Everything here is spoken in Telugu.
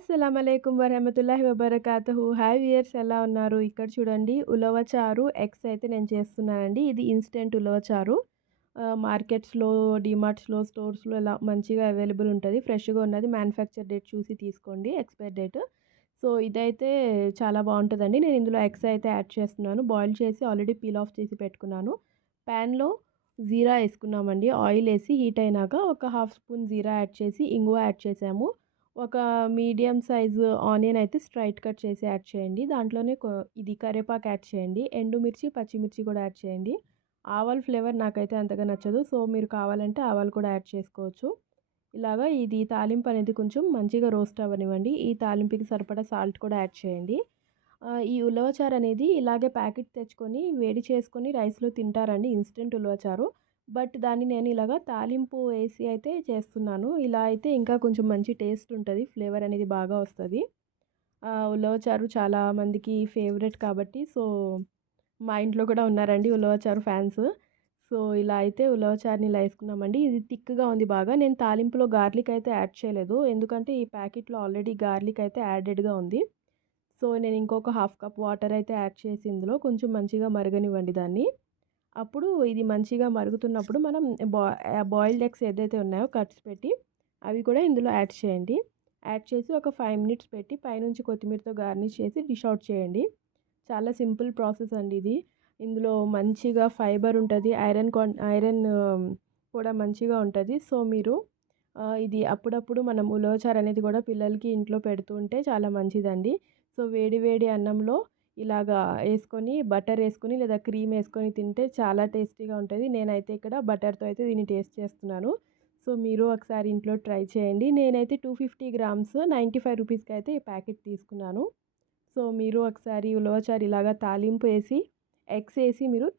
అస్సలామలైకుం వరహమతుల్లాహి వబరకాతుహు. హాయ్ వియర్స్, ఎలా ఉన్నారు? ఇక్కడ చూడండి, ఉలవ చారు ఎగ్స్ అయితే నేను చేస్తున్నానండి. ఇది ఇన్స్టెంట్ ఉలవ చారు. మార్కెట్స్‌లో, డీమార్ట్స్‌లో, స్టోర్స్‌లో ఇలా మంచిగా అవైలబుల్ ఉంటది. ఫ్రెష్‌గా ఉన్నది. మ్యానుఫ్యాక్చర్ డేట్ చూసి తీసుకోండి, ఎక్స్‌పైర్ డేట్. సో, ఇదైతే చాలా బావుంటదండి. నేను ఇందులో ఎగ్స్ అయితే యాడ్ చేస్తున్నాను. బాయిల్ చేసి ఆల్రెడీ పీల్ ఆఫ్ చేసి పెట్టుకున్నాను. ప్యాన్‌లో జీరా ఏసుకున్నామండి. ఆయిల్ ఏసి హీట్ అయినాక ఒక హాఫ్ స్పూన్ జీరా యాడ్ చేసి, ఇంగువ యాడ్ చేసాము. ఒక మీడియం సైజు ఆనియన్ అయితే స్ట్రైట్ కట్ చేసి యాడ్ చేయండి. దాంట్లోనే ఇది కరివేపాకు యాడ్ చేయండి. ఎండుమిర్చి, పచ్చిమిర్చి కూడా యాడ్ చేయండి. ఆవాల ఫ్లేవర్ నాకైతే అంతగా నచ్చదు. సో, మీరు కావాలంటే ఆవాలు కూడా యాడ్ చేసుకోవచ్చు. ఇలాగా ఇది తాలింపు అనేది కొంచెం మంచిగా రోస్ట్ అవ్వనివ్వండి. ఈ తాలింపుకి సరిపడా సాల్ట్ కూడా యాడ్ చేయండి. ఈ ఉలవచారు అనేది ఇలాగే ప్యాకెట్ తెచ్చుకొని వేడి చేసుకొని రైస్‌లో తింటారండి, ఇన్‌స్టంట్ ఉలవచారు. బట్ దాన్ని నేను ఇలాగా తాలింపు వేసి అయితే చేస్తున్నాను. ఇలా అయితే ఇంకా కొంచెం మంచి టేస్ట్ ఉంటది. ఫ్లేవర్ అనేది బాగా వస్తది. ఉలవచారు చాలా మందికి ఫేవరెట్ కాబట్టి మా ఇంట్లో కూడా ఉన్నారండి ఉలవచారు ఫ్యాన్స్. ఇలా అయితే ఉలవచారుని ఇలా ఏసుకున్నామండి. ఇది థిక్‌గా ఉంది బాగా. నేను తాలింపులో గార్లిక్ అయితే యాడ్ చేయలేదు. ఎందుకంటే ఈ ప్యాకెట్‌లో ఆల్రెడీ గార్లిక్ అయితే యాడెడ్‌గా ఉంది. నేను ఇంకొక హాఫ్ కప్ వాటర్ అయితే యాడ్ చేసి ఇందులో కొంచెం మంచిగా మరగనివ్వండి దాన్ని. అప్పుడు ఇది మంచిగా మరుగుతున్నప్పుడు మనం బాయిల్డ్ ఎగ్స్ ఏదైతే ఉన్నాయో కట్స్ పెట్టి అవి కూడా ఇందులో యాడ్ చేయండి. యాడ్ చేసి ఒక 5 మినిట్స్ పెట్టి పైనుంచి కొత్తిమీరతో గార్నిష్ చేసి డిష్ అవుట్ చేయండి. చాలా సింపుల్ ప్రాసెస్ అండి ఇది. ఇందులో మంచిగా ఫైబర్ ఉంటది. ఐరన్ కూడా మంచిగా ఉంటది. మీరు ఇది అప్పుడప్పుడు మనం ఉలవచారు అనేది కూడా పిల్లలకి ఇంట్లో పెడుతూ ఉంటే చాలా మంచిదండి. వేడి వేడి అన్నంలో ఇలాగా ఏసుకొని బటర్ ఏసుకొని లేదా క్రీమ్ ఏసుకొని తింటే చాలా టేస్టీగా ఉంటది. నేనైతే ఇక్కడ బటర్‌తో అయితే దీన్ని టేస్ట్ చేస్తున్నాను. మీరు ఒకసారి ఇంట్లో ట్రై చేయండి. నేనైతే 250 గ్రామ్స్ 95 రూపీస్‌కి అయితే ఈ ప్యాకెట్ తీసుకున్నాను. మీరు ఒకసారి ఉలవచారు ఇలాగా తాలింపు ఏసి, ఎగ్స్ ఏసి మీరు ట్రై